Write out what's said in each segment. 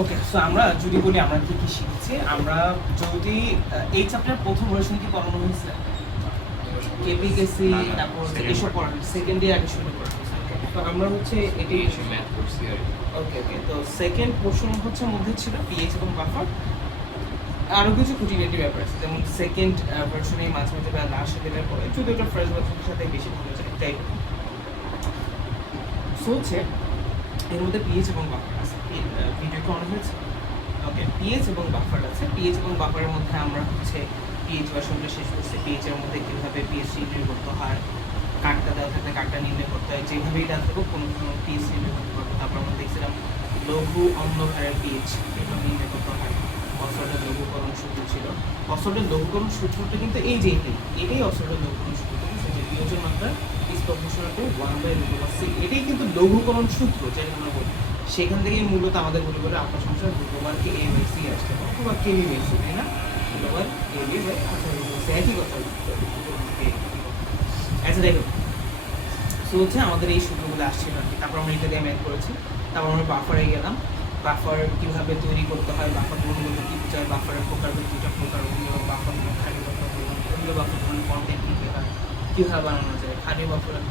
ওকে, so আমরা যদি বলি আমরা কি কি শিখছি, আমরা যদি এই চ্যাপ্টার প্রথম ভার্সন কি পড়ানো হয়েছে, কেপিকেসি তারপর এসব পড়ানো সেকেন্ড ইয়ার আগে শুরু করা হয়েছে। তো আমরা হচ্ছে এটি ম্যাথ করছি আর ওকে ওকে। তো সেকেন্ড পোর্শন হচ্ছে মধ্যে ছিল পিএইচ এবং বাফার, আরও কিছু খুঁটিনাটি ব্যাপার আছে, যেমন সেকেন্ড ভার্সনে মাঝে মাঝে বা লাস্ট দিনের পরে যদি ওটা ফার্স্ট ভার্সনের সাথে বেশি ভালো যায় তাই সো হচ্ছে এর মধ্যে পিএইচ এবং বাফার আছে। ভিডিও কি অন হয়েছে? ওকে, পিএইচ এবং বাফার আছে। পিএইচ এবং বাফারের মধ্যে আমরা হচ্ছে পিএইচ ভার্সনটা শেষ করছি। পিএইচ এর মধ্যে কীভাবে পিএইচ নির্ণয় করতে হয়, কার্ডটা দেওয়া থাকলে কার্ডটা নির্ণয় করতে হয়, যেভাবেই দেওয়া থাকুক কোনো কোনো পিএইচ নির্ণয় করতে পারবো। তারপর আমরা দেখছিলাম লঘু অম্লক্ষারের পিএইচ এভাবে নির্ণয় করতে হয়। অক্সফোর্ডের লঘুকরণ সূত্র ছিল। অক্সফোর্ডের লঘুকরণ সূত্রটা কিন্তু এই যে এটাই অক্সফোর্ডের লঘুকরণ সূত্র, ঠিক আছে? যে বিয়োজন মাত্রা ইজ প্রপোর্শনাল টু 1/√c, এটাই কিন্তু লঘুকরণ সূত্র যেটা আমরা বলি। সেখান থেকেই মূলত আমাদের বলি বলে আপনার সংসার √a/c আসতে পারে, অথবা kb/c, তাই না? √a/c একই কথা। আচ্ছা দেখো, সো হচ্ছে আমাদের এই সূত্রগুলো আসছিল আর কি। তারপর আমরা এটা দিয়ে ম্যাথ করেছি। তারপর আমরা বাফারে গেলাম, বাফার কীভাবে তৈরি করতে হয়, বাফার গুণগত কী চাই, বাফারের প্রকার দুইটা প্রকার, অম্লীয় বাফার ক্ষারীয় বাফার, অম্লীয় বাফার কন্টেন্ট কী কী হয়, কীভাবে বানানো যায়, ক্ষারীয় বাফারের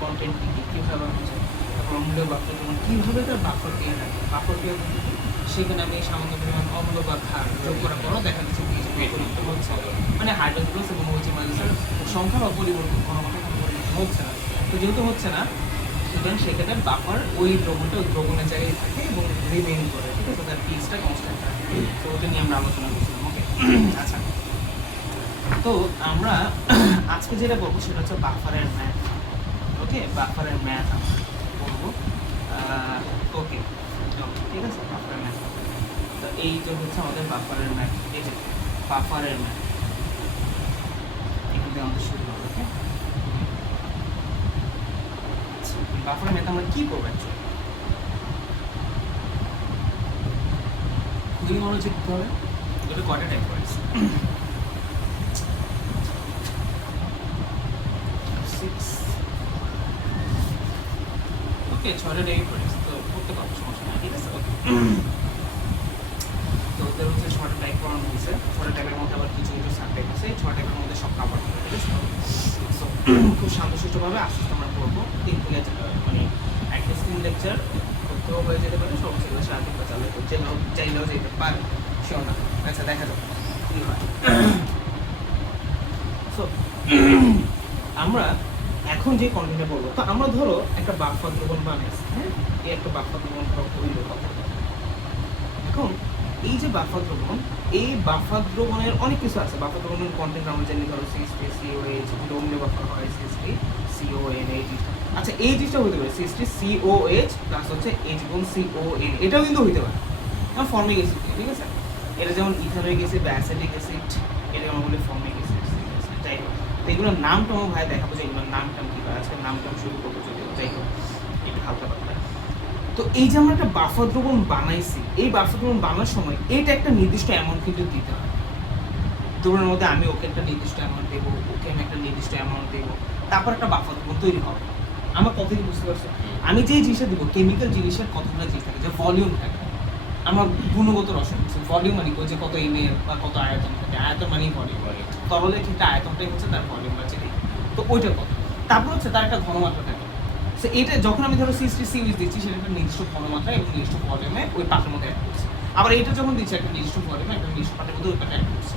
কন্টেন্ট কী কী, কীভাবে বানানো যায়, তারপর অম্লীয় বাফার যেমন কীভাবে তার বাফার দিয়ে থাকে, বাফার দিয়ে সেখানে আমি সামান্য পরিমাণ অম্ল বা ক্ষার যোগ করার পরও দেখা যাচ্ছে পরিবর্তন হচ্ছে, মানে হাইড্রোজেন এবং ওইচ মাইনাসের সংখ্যা বা পরিবর্তন ঘনমাত্রা পরিবর্তন হচ্ছে না। তো যেহেতু হচ্ছে না, সুতরাং সেক্ষেত্রে বাফার ওই দ্রবণটা ওই দ্রবণের জায়গায় থাকে এবং রিমেইন করে, ঠিক আছে? তার পিএইচটা কনস্ট্যান্ট থাকে। তো ওটা নিয়ে আমরা আলোচনা করছিলাম। ওকে, আচ্ছা, তো আমরা আজকে যেটা বলবো সেটা হচ্ছে বাফারের ম্যাথ। ওকে, বাফারের ম্যাথ আমরা বলবো। ওকে, ঠিক আছে, বাফারের ম্যাথ। তো এই যে হচ্ছে আমাদের বাফারের ম্যাথ, এই যে বাফারের ম্যাথ এখান থেকে আমাদের শুরু হবে। ওকে, বাফারের ম্যাথ আমরা কী করবো অ্যাকচুয়ালি, খুবই মনোযোগ দিতে হবে। এটা কয়টা টাইপ করেছে? 6। ওকে, 6টা টাইপ করেছে, তো করতে পারবো, সমস্যা নাই, ঠিক আছে? ওকে, তো ওদের হচ্ছে 6টা টাইপ করানো হয়েছে। 6টা টাইপের মধ্যে আবার কিছু কিছু সাব টাইপ আছে। এই 6 টাইপের মধ্যে সব কাভার হবে, ঠিক আছে? সো খুব শান্তশিষ্টভাবে আস্তে আস্তে আমরা করবো। 3 থেকে মানে একটা 3 লেকচার করতেও হয়ে যেতে পারে, সমস্যা নেই, 4 বা 4 লেকচার চাইলেও যেতে পারে, শিওর না। আচ্ছা, দেখা যাবে কী হয়। সো আমরা এখন যে কন্টেন্টটা বলবো, তো আমরা ধরো একটা বাফার দ্রবণ বানাইছি, হ্যাঁ? এই একটা বাফার দ্রবণ ধরো হইল কথা। এখন এই যে বাফার দ্রবণ, এই বাফার দ্রবণের অনেক কিছু আছে। বাফার দ্রবণের কন্টেন্ট আমরা জানি, ধরো CH3 COH, অম্লীয় বাফার হয় CH3 CON, এই জিনিসটা। আচ্ছা, এই জিনিসটা হতে পারে CH3 COH প্লাস হচ্ছে H CON, এটাও কিন্তু হইতে পারে। যেমন ফর্মিক অ্যাসিড, ঠিক আছে? এটা যেমন ইথানোয়িক অ্যাসিড বা অ্যাসিটিক অ্যাসিড, এটা আমরা বলি ফর্মিক অ্যাসিড। যাই হোক, তো এগুলোর নামটা আমার ভাই দেখাবো যে এগুলোর নামটাম কী হয়। আজকে নামটাম শুরু করবো যদিও, যাই হোক একটু হালকা পাতলা। তো এই যে আমরা একটা বাফার দ্রবণ বানাইছি, এই বাফার দ্রবণ বানানোর সময় এটা একটা নির্দিষ্ট অ্যামাউন্ট কিন্তু দিতে হয়। দ্রবণের মধ্যে আমি ওকে একটা নির্দিষ্ট অ্যামাউন্ট দেবো, ওকে আমি একটা নির্দিষ্ট অ্যামাউন্ট দেবো, তারপর একটা বাফার দ্রবণ তৈরি হবে। আমার কথা কি বুঝতে পারছো? আমি যেই জিনিসটা দেবো, কেমিক্যাল জিনিসের কতগুলো জিনিস থাকে, যে ভলিউম থাকে। আমার গুণগত রসায়ন ভলিউম মানে যে কত ml বা কত আয়তন থাকে, আয়তন মানেই ভলিউম। তরলের ক্ষেত্রে আয়তনটাই হচ্ছে তার ভলিউম বা যেটাই, তো ওইটা কত। তারপর হচ্ছে তার একটা ঘনমাত্রা থাকে। সো এটা যখন আমি ধরো CH3 COH দিচ্ছি, সেটা একটা নির্দিষ্ট ঘনমাত্রা এবং নির্দিষ্ট ভলিউমে ওই পাত্রের মধ্যে অ্যাড করছি। আবার এটা যখন দিচ্ছি একটা নির্দিষ্ট ভলিউমে একটা নির্দিষ্ট পাত্রের মধ্যে ওই পাত্রে অ্যাড করছি।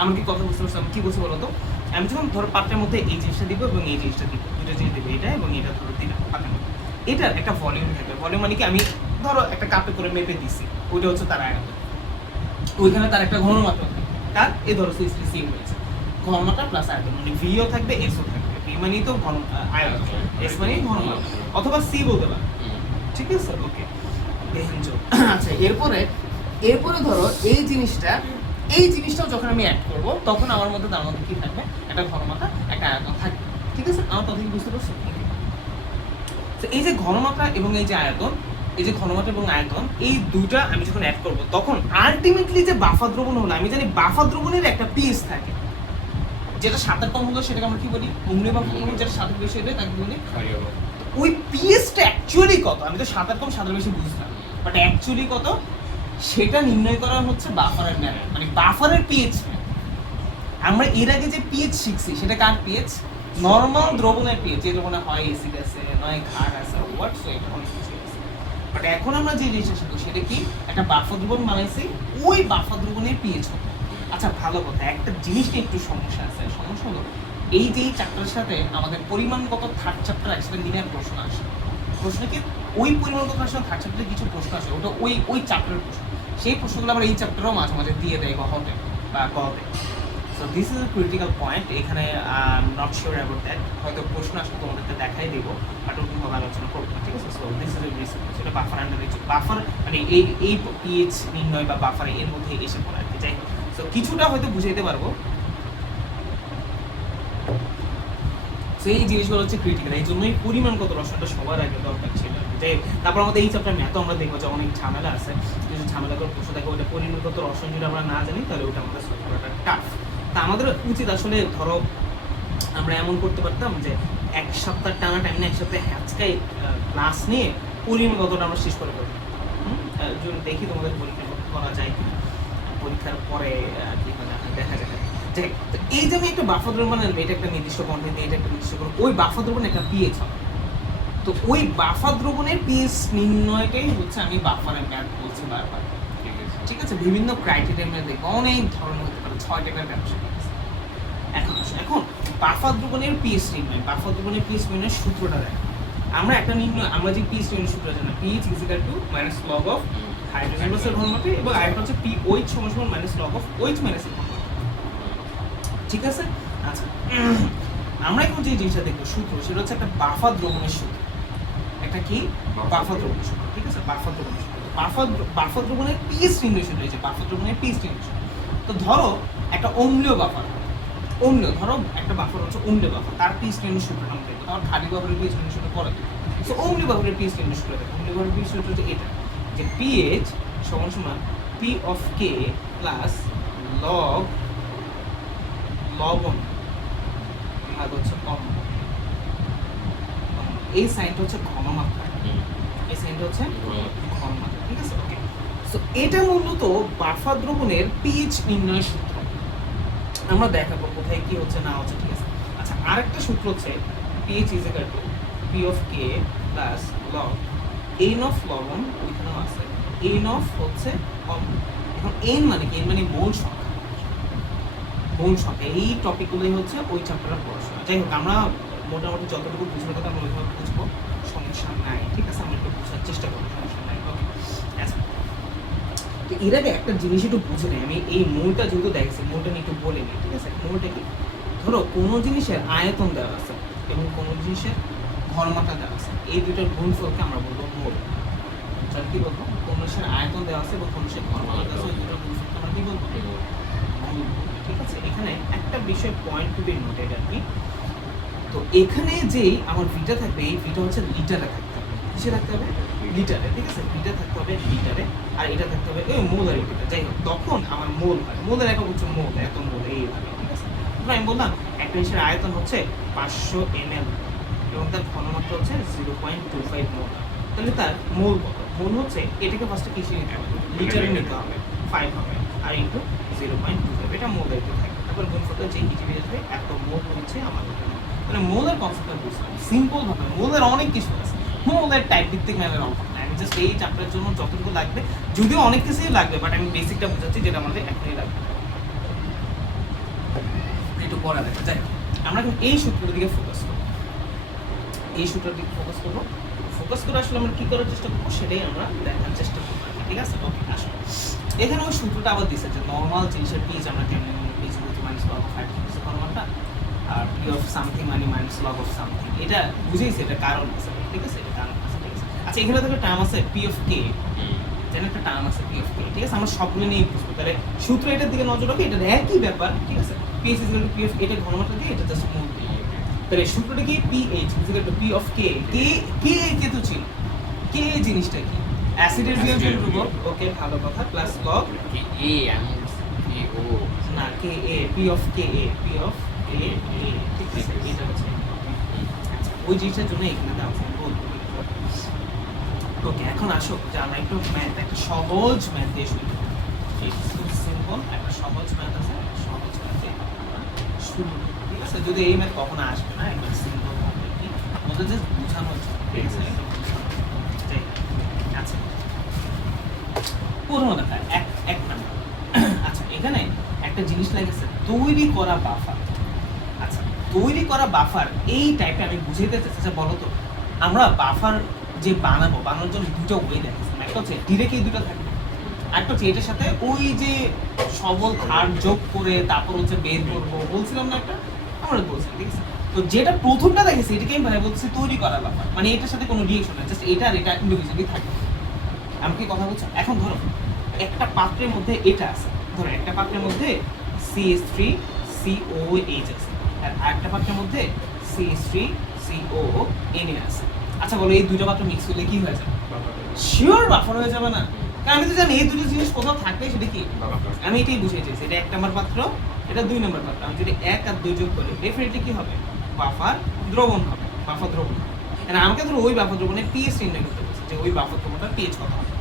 আমার কি কথা বুঝতে পারছি? আমি কী বলছি বলো তো? আমি যখন ধরো পাত্রের মধ্যে এই জিনিসটা দিব এবং এই জিনিসটা দিব, দুটো জিনিস দেবো, এটা এবং এটা ধরো দিলাম পাত্রের মধ্যে, এটার একটা ভলিউম থাকবে। ভলিউম মানে কি, আমি ধরো একটা কাপে করে মেপে দিচ্ছি, ওইটা হচ্ছে তার আয়তন। ওইখানে তার একটা ঘনমাত্রা থাকবে, তার এই ধরো CH3 COH, ঘনমাত্রা প্লাস আয়তন, মানে ভিও থাকবে, এসও থাকবে। ভি মানেই তো ঘন আয়তন, এস মানেই ঘনমাত্রা, অথবা সি বলতে পারে, ঠিক আছে? ওকে, আচ্ছা, এরপরে ধরো এই জিনিসটাও যখন আমি অ্যাড করবো, তখন আমার মধ্যে তার মধ্যে কি থাকবে, একটা ঘনমাত্রা, একটা আয়তন থাকবে, ঠিক আছে? আমার কথা কি বুঝতে পারছো? তো এই যে ঘনমাত্রা এবং এই যে আয়তন, এই যে ঘনমাত্রা এবং আয়তন, এই দুইটা আমি যখন অ্যাড করবো, তখন আলটিমেটলি যে বাফার দ্রবণ হলো, আমি জানি বাফার দ্রবণের একটা পিএইচ থাকে, যেটা 7 কম হলো সেটাকে আমরা কি বলি, অম্লীয় বাফার দ্রবণ। যেটা 7 বেশি হলে তাকে বলি ক্ষারীয় বাফার। ওই পিএইচটা অ্যাকচুয়ালি কত, আমি তো 7 কম 7 বেশি বুঝলাম, বাট অ্যাকচুয়ালি কত সেটা নির্ণয় করা হচ্ছে বাফারের ম্যাথ, মানে বাফারের পিএইচ। আমরা এর আগে যে পিএইচ শিখছি সেটা কার পিএইচ? নরমাল দ্রবণের পিএইচ, যে দ্রবণে হয় অ্যাসিড আছে, নয় ক্ষার আছে, হোয়াটস এটা অনেক কিছু আছে। বাট এখন আমরা যে জিনিসটা শিখবো সেটা কি, একটা বাফার দ্রবণ বানাইছি, ওই বাফার দ্রবণের পিএইচ হবে। আচ্ছা ভালো কথা, একটা জিনিসটা একটু সমস্যা আছে। সমস্যা হলো এই যে এই চ্যাপ্টারের সাথে আমাদের পরিমাণগত থার্ড চ্যাপ্টার একসাথে মিলার প্রশ্ন আসে। প্রশ্ন কি, ওই পরিমাণগত আসলে থার্ড চ্যাপ্টারে কিছু প্রশ্ন আসে, ওটা ওই চ্যাপ্টারের প্রশ্ন। সেই প্রশ্নগুলো আমরা এই চ্যাপ্টারেও মাঝে মাঝে দিয়ে দেয় গহতে বা গতে। So this is a critical point. এখানে নট শিওর অ্যাবাউট দ্যাট, হয়তো প্রশ্ন আসলে তোমাদেরকে দেখাই দেবো, বাট ওরকমভাবে আলোচনা করবো না, ঠিক আছে? So this is a recent, সেটা বাফার আন্ডার বাফার, মানে এই পিএইচ নির্ণয় বা বাফার এর মধ্যে এসে পড়ে আর কি। যাই হোক, সো কিছুটা হয়তো বুঝাইতে পারবো। সেই জিনিসগুলো হচ্ছে ক্রিটিক্যাল, এই জন্যই পরিমাণগত রসায়নটা সবার আগে দরকার ছিল। যে তারপর আমাদের এই চ্যাপ্টার ম্যাথও আমরা দেখবো যে অনেক ঝামেলা আছে, কিছু ঝামেলা করে প্রশ্ন দেখবো, ওটা পরিমাণগত রসায়ন যদি আমরা না জানি তাহলে ওটা আমাদের সলভ করাটা টাফ। তা আমাদের উচিত আসলে, ধরো আমরা এমন করতে পারতাম যে এক সপ্তাহ টানা টাইম না, এক সপ্তাহে হ্যাচকাই ক্লাস নিয়ে পরিমাণগতটা আমরা শেষ করে ফেলবো। যদি দেখি তোমাদের পরীক্ষা করা যায় কিনা, পরীক্ষার পরে কি হয় না দেখা যাবে। এই যে আমি একটা বাফার দ্রবণ বানালাম, এটা একটা নির্দিষ্ট কোয়ান্টিটি, এটা একটা নির্দিষ্ট কোন, ওই বাফার দ্রবণ একটা পিএইচ হবে। তো ওই বাফার দ্রবণের পিএইচ নির্ণয়টাই হচ্ছে আমি বাফারের ম্যাথ বলছি বারবার, ঠিক আছে? বিভিন্ন ক্রাইটেরিয়া মেনে দেখবো, অনেক ধরনের হতে পারে, 6 টাইপের ব্যবসা। এখন বাফার দ্রবণের পিএইচ নির্ণয়, বাফার দ্রবণের পিএইচ নির্ণয়ের সূত্রটা দেখ। আমরা একটা নির্ণয়, আমরা যে পিএইচ নির্ণয়ের সূত্র জানি, pH is equal to minus log of hydrogen প্লাসের ঘনমাত্রা, এবং আরেকটা হচ্ছে পিওএইচ সমান minus log of OH minus এর ঘনমাত্রা, ঠিক আছে? আচ্ছা, আমরা এখন যে জিনিসটা দেখবো সূত্র, সেটা হচ্ছে একটা বাফার দ্রবণের সূত্র। একটা কি বাফার দ্রবণের সূত্র, ঠিক আছে? বাফার দ্রবণের সূত্র, বাফার দ্রবণের পিএইচ নির্ণয় সূত্র, হয়েছে বাফার দ্রবণের পিএইচ নির্ণয় সূত্র। তো ধরো একটা অম্লীয় বাফার, ধরো একটা বাফার হচ্ছে অম্লীয় বাফার, তার পিএইচ নির্ণয় সূত্রটা আমরা দেখবো। তার খাঁটি বাফারের পিএইচ নির্ণয় সূত্র পরে দেখবো। সো অম্লীয় বাফারের পিএইচ নির্ণয় সূত্র দেখো। অম্লীয় বাফারের পিএইচ সূত্র হচ্ছে এটা, যে পিএইচ সমান সমান পি অফ কে প্লাস লবণ ভাগ হচ্ছে অম্ল। এই সাইনটা হচ্ছে ঘনমাত্রা, এই সাইনটা হচ্ছে ঘনমাত্রা, ঠিক আছে? ওকে, সো এটা মূলত বাফার দ্রবণের পিএইচ নির্ণয়ের সূত্র। আমরা দেখাবো কোথায় কি হচ্ছে না হচ্ছে, ঠিক আছে? আচ্ছা, আরেকটা সূত্র হচ্ছে pH is equal to p of k plus log N of লবণ, ওইখানেও আছে এন অফ হচ্ছে অম্ল। এখন এন মানে কি? এন মানে মোল সংখ্যা, মোল সংখ্যা। এই টপিকগুলোই হচ্ছে ওই চ্যাপ্টারের পড়াশোনা। যাই হোক, আমরা মোটামুটি যতটুকু বুঝবার কথা আমরা ওইভাবে বুঝবো, সমস্যা নাই, ঠিক আছে? আমরা একটু বোঝার চেষ্টা করবো, সমস্যা নাই। ওকে, আচ্ছা, তো এর আগে একটা জিনিস একটু বুঝে নেই, আমি এই মূলটা যেহেতু দেখছি, মূলটা নিয়ে একটু বলে নিই, ঠিক আছে? মূলটা কি, ধরো কোনো জিনিসের আয়তন দেওয়া আছে এবং কোনো জিনিসের ঘনমাত্রা দেওয়া আছে, এই দুটোর গুণফলকে আমরা বলবো মোল। তাহলে কি বলবো? কোনো জিনিসের আয়তন দেওয়া আছে এবং কোনো জিনিসের ঘনমাত্রা দেওয়া আছে, ওই দুটোর গুণফলকে আমরা কি বলবো? মোল, ঠিক আছে? এখানে একটা বিষয় পয়েন্ট টু বি নোটেড আর কি। তো এখানে যে আমার ভিটা থাকবে, এই ভিটা হচ্ছে লিটারে থাকতে হবে। কিসে থাকতে হবে? লিটারে, ঠিক আছে? ভিটা থাকতে হবে লিটারে, আর এটা থাকতে হবে এই মোলারিটিতে। যাই হোক, তখন আমার মোল হয়, মোলের একক হচ্ছে মোল, এত মোল এইভাবে, ঠিক আছে? আমি বললাম একটা জিনিসের আয়তন হচ্ছে 500 ml এবং তার ঘনমাত্রা হচ্ছে 0.25 মোল। তাহলে তার মোল কত? মোল হচ্ছে, এটাকে ফার্স্টে কিসে নিতে হবে? লিটারে নিতে হবে, 5 হবে, আর ইন্টু 0.25, এটা মোলারিটি থাকবে। তারপর গুণফলটা যে হিসেবে আসবে, এত মোল হচ্ছে আমাদের, মানে মোলের কনসেপ্টটা বুঝলাম সিম্পল ভাবে। মোলের অনেক কিছু আছে, মোলের টাইপ ভিত্তিক ম্যাথের অঙ্ক, আমি জাস্ট এই চ্যাপ্টারের জন্য যতটুকু লাগবে, যদিও অনেক কিছুই লাগবে, বাট আমি বেসিকটা বোঝাচ্ছি যেটা আমাদের এখনই লাগবে, একটু পড়া দেখা যায়। আমরা এখন এই সূত্রের দিকে ফোকাস করবো, এই সূত্রের দিকে ফোকাস করবো। ফোকাস করে আসলে আমরা কি করার চেষ্টা করবো সেটাই আমরা দেখার চেষ্টা করবো, ঠিক আছে? ওকে, আসলে এখানে ওই সূত্রটা আবার দিচ্ছে যে নর্মাল জিনিসের পিএইচ আমরা কেমন পিএইচ হচ্ছে মাইনাস লগ অফ হাইড্রোজেন ঘনমাত্রা, আর পি অফ সামথিং মানে মাইনাস লগ অফ সামথিং। এটা বুঝেইছে, এটা কারণ আছে, ঠিক আছে? এটা কারণ আছে, ঠিক আছে? আচ্ছা, এখানে থেকে টার্ম আছে পি অফ কে, যেন একটা টার্ম আছে পি অফ কে, ঠিক আছে? আমরা সবগুলো নিয়ে বুঝবো। তাহলে সূত্র এটার দিকে নজর রাখি, এটা একই ব্যাপার, ঠিক আছে? PH is equal to p of, এটা ঘনমাত্রা দিয়ে, এটা জাস্ট মোল দিয়ে। তাহলে সূত্রটা কি? PH is equal to p of K, K তো ছিল, কে জিনিসটা কি? অ্যাসিডের রিঅ্যাকশন ধ্রুবক, ওকে, ভালো কথা, প্লাস লগ এ আমি কে ও না, K A, p of K A, p of A, ঠিক আছে? এটা হচ্ছে ওই জিনিসটার জন্য এখানে দেওয়া আছে, বলবো। ওকে এখন আসো যে আমরা একটু ম্যাথ একটা সহজ ম্যাথ দিয়ে শুরু করি সিম্পল একটা সহজ ম্যাথ আছে সহজ ম্যাথে শুরু করি, ঠিক আছে? যদি এই ম্যাথ কখনো আসবে না একদম সিম্পল হবে কি আমাদের জাস্ট বোঝানো হচ্ছে, ঠিক আছে? এটা বোঝানো যাই হোক। আচ্ছা প্রথম দেখা এক নাম্বার আচ্ছা এখানে একটা জিনিস লাগেছে তৈরি করা বাফার। আচ্ছা তৈরি করা বাফার এই টাইপে আমি বুঝাইতে চাচ্ছি যে বলো তো আমরা বাফার যে বানানোর জন্য দুটো ওয়ে দেখেছি, একটা হচ্ছে ডিরেক্ট এই দুটো থাকবে, একটা হচ্ছে এটার সাথে ওই যে সবল ধার যোগ করে তারপর হচ্ছে বের করবো বলছিলাম না একটা, আমরা বলছিলাম, ঠিক আছে? তো যেটা প্রথমটা দেখেছি এটাকে আমি ভাই বলছি তৈরি করা বাফার, মানে এটার সাথে কোনো রিয়েকশন নেই, জাস্ট এটা আর এটা ইন্ডিভিজুয়ালি থাকে। আমি কি কথা বলছি? এখন ধরো একটা পাত্রের মধ্যে এটা আছে, ধরো একটা পাত্রের মধ্যে CH3COOH আছে আর আরেকটা পাত্রের মধ্যে CH3COONA আছে। আচ্ছা বলো এই দুটো পাত্র মিক্স করলে কি হয়ে যাবে? শিওর বাফার হয়ে যাবে না? কারণ আমি তো জানি এই দুটো জিনিস কোথাও থাকলে সেটা কি, আমি এটাই বুঝিয়ে চাইছি। এটা 1 নম্বর পাত্র, এটা 2 নম্বর পাত্র, আমি যদি 1 আর 2 যোগ করি ডেফিনেটলি কি হবে? বাফার দ্রবণ হবে, বাফার দ্রবণ হবে। আর আমাকে ধরো ওই বাফার দ্রবণের পিএইচ নির্ণয় করতে বলছে যে ওই বাফার দ্রবণটার পিএইচ কত হবে,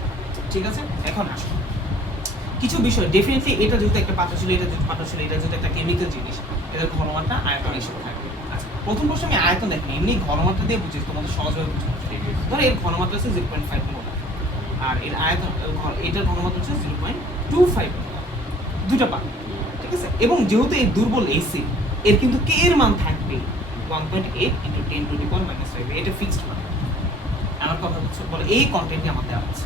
ঠিক আছে? এখন আসো কিছু বিষয়, ডেফিনেটলি এটা যেহেতু একটা পাত্র ছিল, এটা যেহেতু পাত্র ছিল, এটা যেহেতু একটা কেমিক্যাল জিনিস, এটার ঘনমাত্রা আয়তন হিসেবে থাকবে। আচ্ছা প্রথম প্রশ্ন আমি আয়তন দেখিনি, এমনি ঘনমাত্রা দিয়ে বুঝেছি, তোমাদের সহজভাবে বুঝতে ধরো এর ঘনমাত্রা হচ্ছে 0.5 মোল আর এর আয়তন এটার ঘনমাত্রা হচ্ছে 0.25 দুটো পাত্র, ঠিক আছে? এবং যেহেতু এই দুর্বল এসিড এর কিন্তু কে এর মান থাকবে 1.8 × 10⁻⁻5, এটা ফিক্সড মান। আমার কথা হচ্ছে বলে এই কন্টেন্টই আমার দেওয়া আছে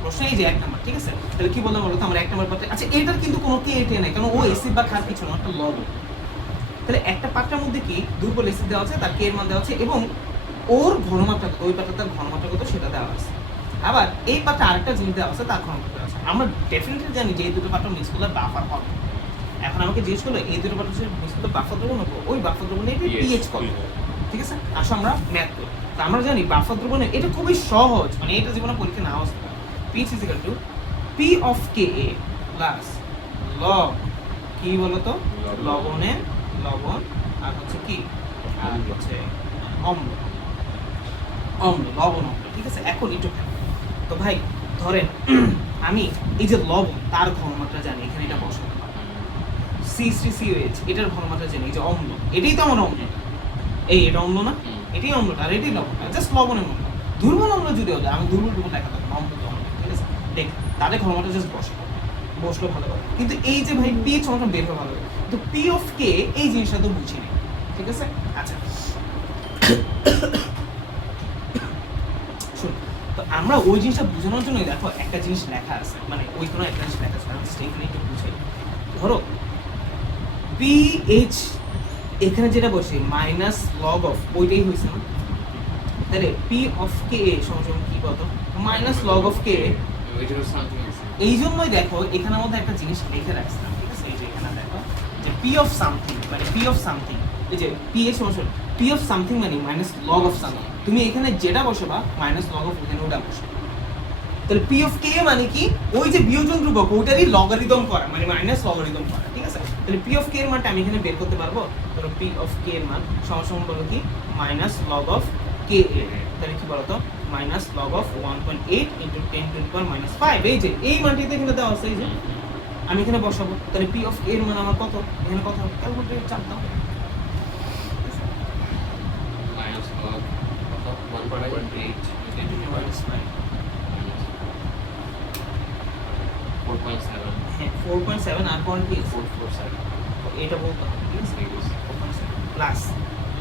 প্রশ্ন, এই যে 1 নাম্বার, ঠিক আছে? তাহলে কি বললাম বলো তো আমরা 1 নাম্বার পাত্রে, আচ্ছা এটার কিন্তু কোনো কে এটে নাই কারণ ও এসিড বা ক্ষার কিছু না, একটা লবণ। তাহলে একটা পাত্রের মধ্যে কি দুর্বল এসিড দেওয়া আছে, তার কে এর মান দেওয়া আছে এবং ওর ঘনমাত্রা কত, ওই পাত্রটার ঘনমাত্রা কত সেটা দেওয়া আছে। আবার এই পাত্রে আরেকটা জিনিস দেওয়া আছে, তার ঘনমাত্রা দেওয়া আছে। আমরা ডেফিনেটলি জানি যে এই দুটো পাত্র মিক্স করলে বাফার হবে। এখন আমাকে জিজ্ঞেস করলো এই দুটো পাত্র মিক্স করলে বাফার দ্রবণ হবে, ওই বাফার দ্রবণের পিএইচ কত, ঠিক আছে? আসো আমরা ম্যাথ করি। তো আমরা জানি বাফার দ্রবণের এটা খুবই সহজ, মানে এটা জীবনে পরীক্ষা না আসতে পারে। PH = P of Ka plus log কি বলতো লবণের লবণ আর হচ্ছে কি আর হচ্ছে অম্ল লবণ অম্ল, ঠিক আছে? এখন একটু তো ভাই ধরেন আমি এই যে লবণ তার ঘনমাত্রা জানি, এখানে এটা বসাতে পারি। C3COH এটার ঘনমাত্রা জানি, এই যে অম্ল এটাই তো আমার অম্ল, এই এটা অম্ল না, এটাই অম্লটা আর এটাই লবণ, জাস্ট লবণের মতো। দুর্বল অম্ল যদি হতো আমি দুর্বল দেখাতাম অম্ল তো অম্ল, ঠিক আছে? দেখ তাদের ঘনমাত্রা জাস্ট বসলো ভালো কথা, কিন্তু এই যে ভাই পিএইচ মানটা বের হওয়া ভালো, তো P of K এই জিনিসটা তো বুঝি না, ঠিক আছে? আচ্ছা শুন, তো আমরা ওই জিনিসটা বোঝানোর জন্য দেখো একটা জিনিস লেখা আছে, মানে ওই কোনো একটা জিনিস লেখা আছে, আমি এখানে একটু বুঝাই। ধরো পিএইচ এখানে যেটা বসে মাইনাস লগ অফ ওইটাই হয়েছে না, তাহলে P of K সমান কি কত মাইনাস লগ অফ K। এই জন্যই দেখো এখানে আমাদের একটা জিনিস লিখে রাখছিলাম, ঠিক আছে? এই যে এখানে দেখো যে P of something মানে P of something, এই যে P এর সমান P of something মানে মাইনাস লগ অফ something, তুমি এখানে যেটা বসাবা মাইনাস লগ অফ এখানে ওটা বসাবে। তাহলে P of K মানে কি ওই যে বিয়োজন ধ্রুবক ওইটারই লগারিদম করা, মানে মাইনাস লগারিদম করা, ঠিক আছে? তাহলে P of K এর মানটা আমি এখানে বের করতে পারবো। ধরো P of K এর মান সমান বলো কি মাইনাস লগ অফ Ka, তাহলে কি বলতো মাইনাস লগ অফ 1.8 × 10⁻⁵। এই যে এই মানটিতে এখানে দেওয়া আছে, এই যে আমি এখানে বসাবো, তাহলে P of K এর মান আমার কত এখানে কত হবে, ক্যালকুলেটর চাপ দাও। minus log of 1.8 4.7 হ্যাঁ 4.7 আর পয়েন্ট কি 447 এটা বলতে হবে, ঠিক আছে? 4.7 প্লাস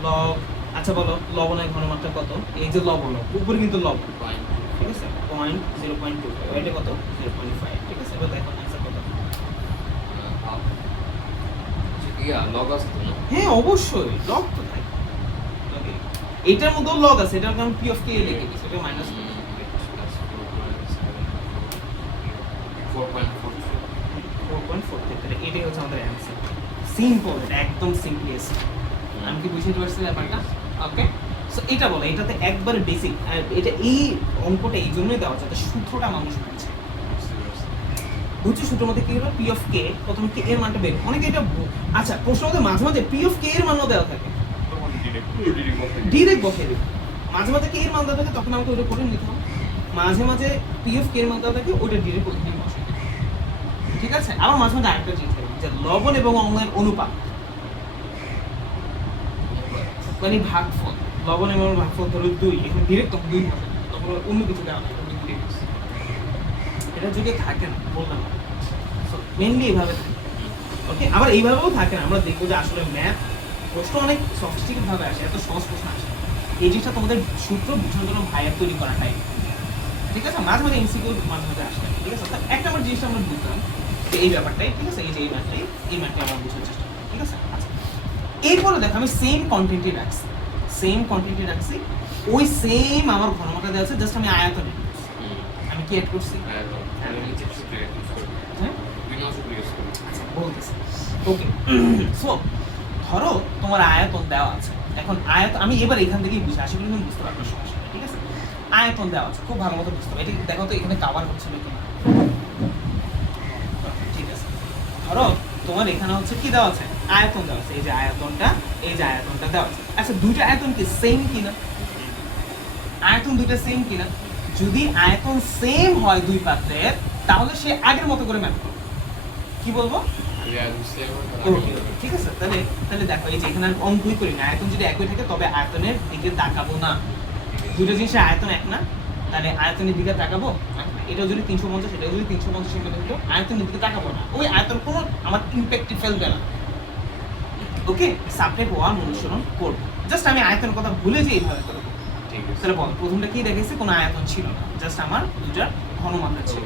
লগ, আচ্ছা বলো লবণের ঘনমাত্রা কত, এই যে লবণ উপরে কিন্তু লবণ, ঠিক আছে? 0.2 এটা কত 0.5, ঠিক আছে? এবার দেখো आंसर কত। log আছে তো না? হ্যাঁ অবশ্যই লগ তো থাকে, এইটার মধ্যেও লগ আছে, এটার কারণ P of K লিখে দিয়েছে, এটা মাইনাস 4.43, তাহলে এটাই হচ্ছে আমাদের অ্যানসার। সিম্পল, এটা একদম সিম্পলেস্ট। আমি কি বুঝতে পারছি ব্যাপারটা? ওকে, সো এটা বলো, এটাতে একবারে বেসিক, এটা এই অঙ্কটা এই জন্যই দেওয়া যাতে সূত্রটা মানুষ বুঝে। বুঝছো সূত্রের মধ্যে কি হলো P of K, প্রথমে K এর মানটা বের, অনেকে এটা আচ্ছা প্রশ্ন মধ্যে মাঝে মাঝে P of K এর মানও দেওয়া থাকে, ডিরেক্ট বসিয়ে দিই, মাঝে মাঝে K এর মান দেওয়া থাকে, তখন আমাকে ওটা করে নিতে হবে। মাঝে মাঝে পি অফ কে এর মান দেওয়া থাকে ওটা ডিরেক্ট ওইখানে বসে, ঠিক আছে? আবার মাঝে মাঝে আরেকটা জিনিস থাকে যে লবণ এবং অম্লের অনুপাত, মানে ভাগফল, লবণ এবং ভাগফল ধরো 2, এখানে ডিরেক্ট তখন 2 বসে, তখন অন্য কিছু দেওয়া থাকে এটা যদি থাকে না বললাম, সো মেইনলি এইভাবে থাকে। ওকে, আবার এইভাবেও থাকে না, আমরা দেখবো যে আসলে ম্যাথ প্রশ্ন অনেক সফিস্টিকেট ভাবে আসে, এত সহজ প্রশ্ন আসে। এই জিনিসটা তোমাদের সূত্র বোঝানোর জন্য ভাইয়ের তৈরি করা টাইপ, ঠিক আছে? মাঝে মাঝে এমসিকিউ মাঝে মাঝে আসে, ঠিক আছে? তো এক নম্বর জিনিসটা আমরা বুঝলাম যে এই ব্যাপারটাই, ঠিক আছে? এই যে এই ম্যাথটাই আমরা বোঝার চেষ্টা করি, ঠিক আছে? আচ্ছা, এরপরে দেখো আমি সেম কন্টেন্টই রাখছি, ওই সেম আমার ঘনমাত্রা দেওয়া আছে, জাস্ট আমি আয়তনে আমি কি অ্যাড করছি, হ্যাঁ আচ্ছা বলতেছি। ওকে, সো ধরো তোমার আয়তন দেওয়া আছে, এখন আয়তন আমি এবার এখান থেকেই বুঝি, আশা করি তুমি বুঝতে পারবে সমস্যা নেই, ঠিক আছে? আয়তন দেওয়া আছে, খুব ভালো মতো বুঝতে হবে। এটা দেখো তো এখানে কাভার হচ্ছিল কিনা, ঠিক আছে? ধরো তোমার এখানে হচ্ছে কি দেওয়া আছে, আয়তন দেওয়া আছে, এই যে আয়তনটা দেওয়া আছে। আচ্ছা, দুইটা আয়তন কি সেম কিনা, আয়তন দুইটা সেম কিনা? যদি আয়তন সেম হয় দুই পাত্রের, তাহলে সে আগের মতো করে ম্যাপ করবে। কি বলবো? ঠিক আছে, তাহলে দেখো এই যে এখানে আর অঙ্কই করি না, আয়তন যদি একই থাকে তবে আয়তনের দিকে তাকাবো না। দুটো জিনিসের আয়তন এক না, তাহলে আয়তনের দিকে তাকাবো না। এটা যদি 350, এটা যদি 350 এর মধ্যে হলো, আয়তনের দিকে তাকাবো না, ওই আয়তন কোনো আমার ইমপ্যাক্ট ফেলবে না। ওকে, সাবটাইপ 1 অনুসরণ করব, জাস্ট আমি আয়তনের কথা ভুলে যে এইভাবে করবো। তাহলে বল, প্রথমটা কি দেখেছি, কোনো আয়তন ছিল না, জাস্ট আমার দুটার ঘনমাত্রা ছিল।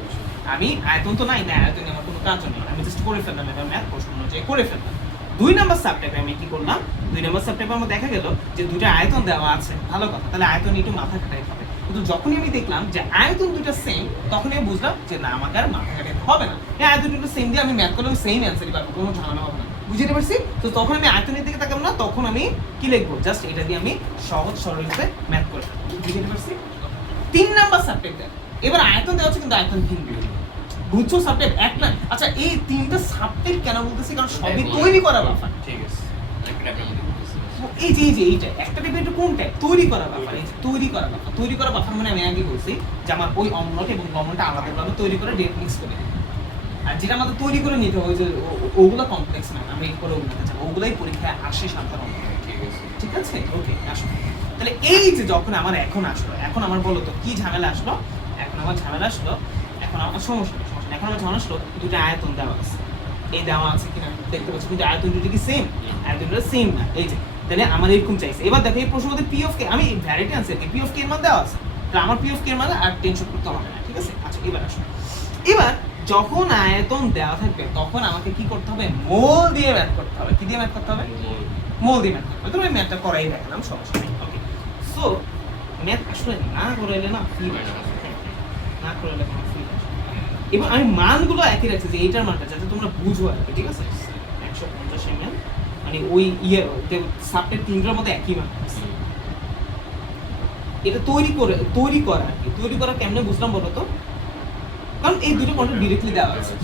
আমি আয়তন তো নাই না, আয়তন আমার কোনো কাজ নেই, আমি জাস্ট করে ফেললাম, এটা ম্যাথ প্রশ্ন অনুযায়ী করে ফেললাম। 2 নাম্বার সাবটাইপে আমি কি করলাম, 2 নাম্বার সাবটাইপে আমার দেখা গেল যে দুটো আয়তন দেওয়া আছে, ভালো কথা, তাহলে আয়তন একটু মাথা খাটাইতে হবে। কিন্তু যখনই আমি দেখলাম যে আয়তন দুটো সেম, তখনই আমি বুঝলাম যে না, আমাকে আর মাথা খাটাইতে হবে না, এই আয়তন দুটো সেম দিয়ে আমি ম্যাথ করলে সেম অ্যান্সারই পাবো, কোনো ঝামেলা হবে না। বুঝতে পারছি? তো তখন আমি আয়তনের দিকে তাকাবো না, তখন আমি কি লিখবো, জাস্ট এটা দিয়ে আমি সহজ সরলভাবে ম্যাথ করে ফেলবো। বুঝতে পারছি? 3 নাম্বার সাবটাইপ দেখ, এবার আয়তন দেওয়া আছে কিন্তু আয়তন ভিন্ন, বুঝছো? সাবটাইপ এক না। আচ্ছা, এই তিনটা সাবটাইপ কেন বলতেছি, কারণ সবই তৈরি করা ব্যাপার, ঠিক আছে? এই যে এইটা একটা টাইপের, এটা কোনটা তৈরি করা ব্যাপার, এই যে তৈরি করা ব্যাপার মানে আমি আগে বলছি যে আমার ওই অম্লটা এবং লবণটা আলাদাভাবে তৈরি করে ডেট মিক্স করে দিই। আর যেটা আমাদের তৈরি করে নিতে হয় যে ওগুলো কমপ্লেক্স না, আমরা করে ওগুলোতে যাবো, ওগুলাই পরীক্ষায় আসে সাধারণত, ঠিক আছে? ওকে, আসো তাহলে এই যে যখন আমার এখন আসলো, এখন আমার বলো তো কি ঝামেলা আসলো, এখন আমার সমস্যা নেই, এখন আমার ঝামেলা আসলো, দুটো আয়তন দেওয়া আছে, এই দেওয়া আছে কিনা দেখতে পাচ্ছি, কিন্তু আয়তন দুটো কি সেম, আয়তন দুটো সেম না, এই যে তাহলে আমার এরকম চাইছে। এবার দেখো এই প্রশ্নের মধ্যে পি অফ কে, আমি ভ্যারাইটি আনসার কি পি অফ কে এর মান দেওয়া আছে, তাহলে আমার পি অফ কে এর মান আর টেনশন করতে হবে না, ঠিক আছে? আচ্ছা, এবার আসো, এবার যখন আয়তন দেওয়া থাকবে তখন আমাকে কি করতে হবে, মোল দিয়ে ম্যাথ করতে হবে। কি দিয়ে ম্যাথ করতে হবে? মোল দিয়ে ম্যাথ করতে হবে। তো আমি ম্যাথটা করাই দেখালাম, সমস্যা নেই। ওকে, সো ম্যাথ আসলে না করাইলে না ফিল আসে, না করাইলে কোনো ফিল আসে। এবার আমি মানগুলো একই রাখছি, যে এইটার মানটা যাতে তোমরা বুঝো আর কি, ঠিক আছে? 150 ml, মানে ওই সাবটের তিনটার মধ্যে একই মান আছে। এটা তৈরি করা আর কি, তৈরি করা কেমনে বুঝলাম বলো তো? কারণ এই দুটো পয়েন্ট ডিরেক্টলি দেওয়া আছে,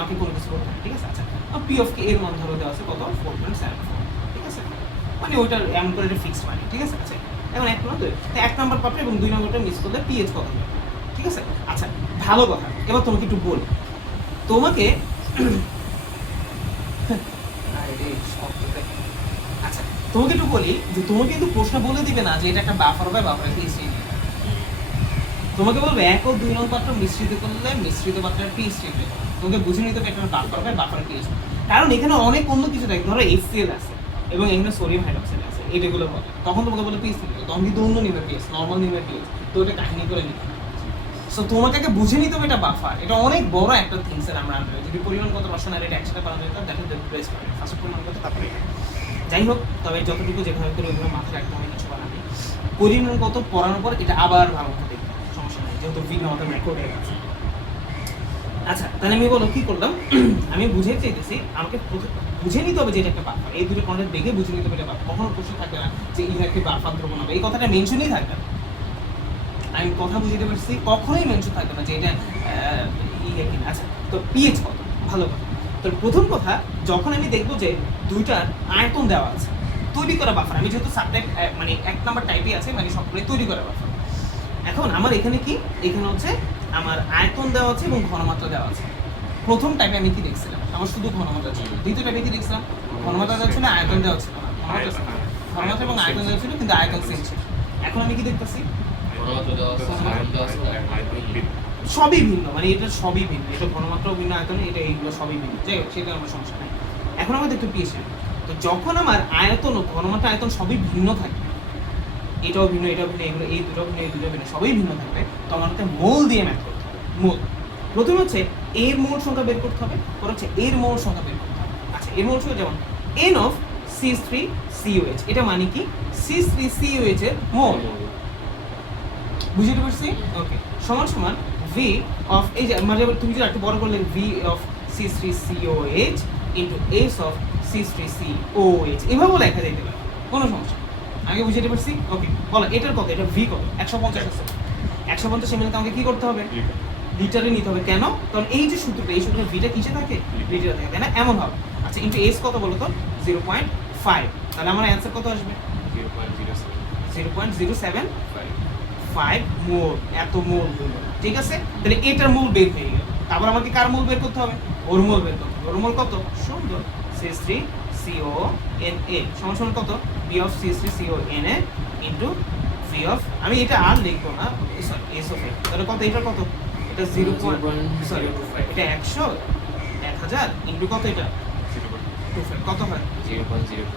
আপনি কোনো কিছু করবেন, ঠিক আছে? আচ্ছা, পি অফ কে এর মান ধরো দেওয়া আছে কত, 4.74, ঠিক আছে? মানে ওইটার এমন করে একটা ফিক্সড মানে, ঠিক আছে? আচ্ছা, এখন এক নাম্বার পাবে এবং 2 নাম্বারটা মিস করলে পিএইচ কত হবে, ঠিক আছে? আচ্ছা, ভালো কথা, এবার তোমাকে একটু বলি, তোমাকে আচ্ছা তোমাকে একটু বলি যে তোমাকে কিন্তু প্রশ্ন বলে দিবে না যে এটা একটা বাফার হবে, বাফার পিএইচডি, তোমাকে বলবে 1 ও 2 নং পাত্র মিশ্রিত করলে মিশ্রিত পাত্রের পিএইচডি হবে, তোমাকে বুঝে নিতে হবে একটা বাফার হবে, বাফার পিএইচডি, কারণ এখানে অনেক অন্য কিছু থাকে, ধরো HCl আছে এবং এখানে সোডিয়াম হাইড্রোক্সাইড আছে, এইগুলো বলে, তখন তোমাকে বলে পিএইচডি, তখন কিন্তু অন্য নিবে পিএইচ, নরমাল নিবে পিএইচ, তো এটা কাহিনী করে নিতে হবে। সো তোমাকে বুঝে নিতে হবে এটা বাফার, এটা অনেক বড় একটা থিংস এর আমরা আনবে, যদি পরিমাণগত রসায়ন আর এটা একসাথে পাওয়া যায় তাহলে that is the best way, first পরিমাণগত তারপরে। যাই হোক, তবে যতটুকু যেভাবে করে ওইভাবে মাথায় রাখতে হবে, কিছু করার নেই। পরিমাণগত পড়ানোর পর এটা আবার ভালো মতো দেখবে, সমস্যা নেই, যেহেতু ভিডিও আমাদের রেকর্ড হয়ে গেছে। আচ্ছা, তাহলে আমি বলো কি করলাম, আমি বুঝে চাইতেছি আমাকে বুঝে নিতে হবে যে এটা একটা বাফার, এই দুটো কন্টেন্ট দেখে বুঝে নিতে হবে এটা বাফার, কখনো প্রশ্ন থাকবে না যে ইহা একটি বাফার দ্রবণ হবে, এই কথাটা মেনশনই থাকবে না, আমি কথা বুঝতে পারছি, কখনোই মেনশন থাকবে না যে এটা ইয়ে কিনা। আচ্ছা, তো পিএইচ কত, ভালো কথা। তো প্রথম কথা, যখন আমি দেখবো যে দুইটার আয়তন দেওয়া আছে, তৈরি করা বাফার, আমি যেহেতু সাবটাইপ মানে 1 নাম্বার টাইপই আছে, মানে সবগুলোই তৈরি করা বাফার, এখন আমার এখানে কি, এখানে হচ্ছে আমার আয়তন দেওয়া আছে এবং ঘনমাত্রা দেওয়া আছে। প্রথম টাইপে আমি কি দেখছিলাম, আমার শুধু ঘনমাত্রা ছিল। দ্বিতীয় টাইপে কি দেখছিলাম, ঘনমাত্রা দেওয়া ছিল, আয়তন দেওয়া ছিল না। ঘনমাত্রা এবং আয়তন দেওয়া ছিল, কিন্তু আয়তন সেম ছিল। এখন আমি কি দেখতেছি, ঘনমাত্রা দেওয়া আছে, আয়তন দেওয়া আছে, আয়তন ভিন্ন। সবই ভিন্ন, মানে এটা সবই ভিন্ন, এটা ঘনমাত্রাও ভিন্ন, আয়তন এটা এইগুলো সবই ভিন্ন। যাই হোক, সেটা আমার সমস্যা নাই। এখন আমাদের একটু পিএস। তো যখন আমার আয়তন ও ঘনমাত্রা আয়তন সবই ভিন্ন থাকবে, এটাও ভিন্ন, এটাও ভিন্ন, এগুলো এই দুটো ভিন্ন, এই দুটো ভিন্ন, সবই ভিন্ন থাকবে, তো আমার হাতে মোল দিয়ে ম্যাথ করতে হবে। মোল প্রথমে হচ্ছে এর মোল সংখ্যা বের করতে হবে, পরে হচ্ছে এর মোল সংখ্যা বের করতে হবে। আচ্ছা, এর মোল সংখ্যা যেমন n অফ C3COH, এটা মানে কি C3COH এর মোল, বুঝতে পারছি? ওকে, সমান সমান V অফ, এই যে মানে তুমি যদি একটু বড় করলে V of C3COH into S of C3COH, এভাবেও লেখা যেতে পারে, কোনো সমস্যা নেই। আগে বুঝতে পারছি? ওকে, বলো এটার কত, এটা V কত, 150 আছে। 150 এর মানে আমাকে কি করতে হবে, লিটারে নিতে হবে। কেন? কারণ এই যে সূত্রটা, এই সূত্রে ভিটা কিসে থাকে, লিটারে থাকে, তাই না? এমন হবে। আচ্ছা, ইনটু S কত বলো তো, 0.5, তাহলে আমার অ্যানসার কত আসবে, 0.075 মোল, এত মোল হলো। ঠিক আছে, তাহলে এটার মোল বের হয়ে গেল। তারপর আমাকে কার মোল বের করতে হবে, ওর মোল বের করতে হবে। ওর মোল কত, সুন্দর, C3CONA সমান সমান কত, B of C3CONA into V of, আমি এটা আর লিখবো না, সরি S অফ A, তাহলে কত, এটা কত, এটা 0. সরি, এটা 100, 1000 ইনটু কত, এটা 25, কত হয় 0.025।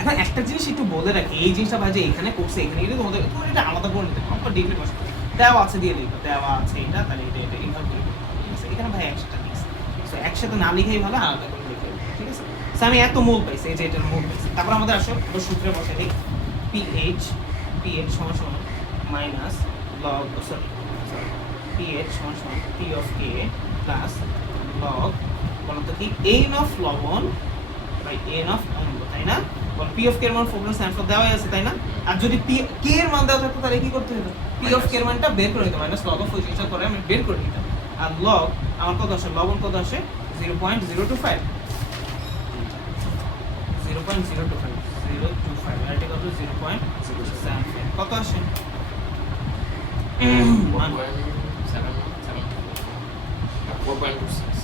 এখন একটা জিনিস একটু বলে রাখি, এই জিনিসটা ভাই যে এখানে করছে, এখানে গেলে তোমাদের এটা আলাদা করে নিতে হবে, ডিগ্রি বসে দেওয়া আছে দিয়ে লিখো, দেওয়া আছে এটা, তাহলে এটা এটা এইভাবে লিখো। ঠিক আছে, এখানে ভাই একসাথে লিখছে, সো একসাথে না লিখেই ভালো, আলাদা করে লিখে। ঠিক আছে, সো আমি এত মোল পাইছি, এই যে এটার মোল পাইছি। তারপর আমাদের আসো ওটা সূত্রে বসে দিই, PH সমান সমান মাইনাস লগ, সরি PH সমান সমান P of K plus log, বলো তো কি, n অফ লবণ বাই n অফ অম্ল, তাই না? বল P অফ K এর মান ফর্মুলা স্যাম্পল দেওয়াই আছে, তাই না? আর যদি P K এর মান দেওয়া থাকতো তাহলে কি করতে হতো, P অফ K এর মানটা বের করে নিতে, মাইনাস লগ অফ ওই জিনিসটা করে আমি বের করে নিতাম। আর লগ আমার কত আসে, লবণ কত আসে 0.025, 0.025 আর এটা কত 0.075, কত আসে 4.26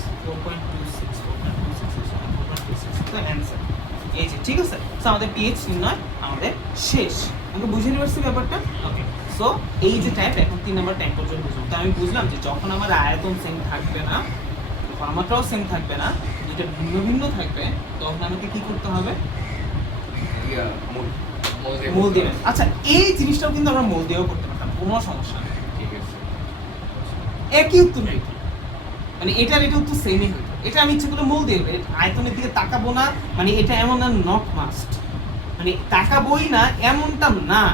তো অ্যানসার এই যে। ঠিক আছে, সো আমাদের পিএইচ নির্ণয় আমাদের শেষ। আমাকে বুঝে নিতে পারছি ব্যাপারটা? ওকে, সো এই যে টাইপ, এখন 3 নাম্বার টাইপ পর্যন্ত বুঝলাম। তো আমি বুঝলাম যে যখন আমার আয়তন সেম থাকবে না, ঘনমাত্রাও সেম থাকবে না, দুটো ভিন্ন ভিন্ন থাকবে, তখন আমাকে কি করতে হবে, মোল দিয়ে। আচ্ছা, এই জিনিসটাও কিন্তু আমরা মোল দিয়েও করতে পারতাম, কোনো সমস্যা নেই, একই উত্তর হইতো, মানে এটার এটা উত্তর সেমই হইতো। এটা আমি ইচ্ছে করে মোল দিয়ে আয়তনের দিকে তাকাবো না, মানে এটা এমন না, নট মাস্ট, মানে তাকাবোই না এমনটা না,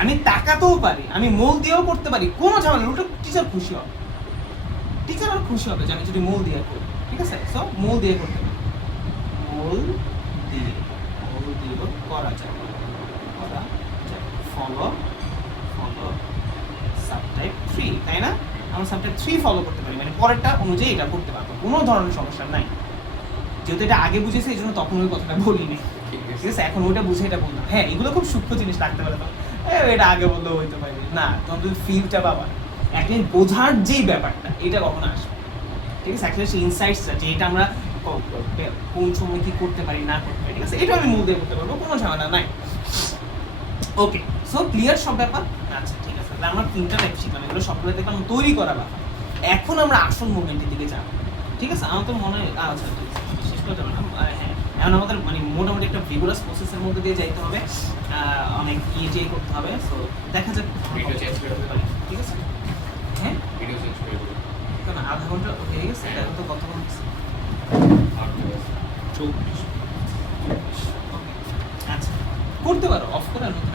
আমি তাকাতেও পারি, আমি মোল দিয়েও করতে পারি, কোনো ঝামেলা, ওটা টিচার খুশি হবে, টিচার আর খুশি হবে যে আমি যদি মোল দিয়ে করি। ঠিক আছে, সো মোল দিয়ে করতে পারি, মোল দিয়ে করা যায়, ফলো সাবটাইপ 3, তাই না? আমরা সাবটাইপ 3 ফলো করতে পারি, মানে পরেরটা অনুযায়ী এটা করতে পারবো, কোনো ধরনের সমস্যা নাই। যেহেতু এটা আগে বুঝেছি, এই জন্য তখন ওই কথাটা বলিনি। ঠিক আছে, এখন ওইটা বুঝে এটা বললাম। হ্যাঁ, এগুলো খুব সূক্ষ্ম জিনিস লাগতে পারে, তো এটা আগে বললেও হইতে পারে না, তখন তুমি ফিলটা পাবা, একটা বোঝার যেই ব্যাপারটা, এটা কখনো আসবে। ঠিক আছে, একটা ইনসাইটসটা, যে এটা আমরা কোন সময় কি করতে পারি না করতে পারি। ঠিক আছে, এটা আমি মূল দিয়ে করতে পারবো, কোনো ঝামেলা নাই। ওকে, সো ক্লিয়ার সব ব্যাপার? আচ্ছা, ঠিক আছে, তাহলে আমরা 3টা টাইপ শিখলাম, এগুলো সবগুলো দেখলাম তৈরি করা ব্যাপার। এখন আমরা আসল মুভমেন্টের দিকে যাব। ঠিক আছে, আমার তো মনে হয় আচ্ছা শেষ করে যাবে না। হ্যাঁ, এখন আমাদের মানে মোটামুটি একটা ভিগুরাস প্রসেসের মধ্যে দিয়ে যাইতে হবে, অনেক ইয়ে করতে হবে। সো দেখা যাক ভিডিও চেঞ্জ করতে পারি। ঠিক আছে, হ্যাঁ ভিডিও চেঞ্জ করে দেবো। কেন আধা ঘন্টা হয়ে গেছে, এখন তো কতক্ষণ হচ্ছে, 24। আচ্ছা করতে পারো, অফ করে আর নতুন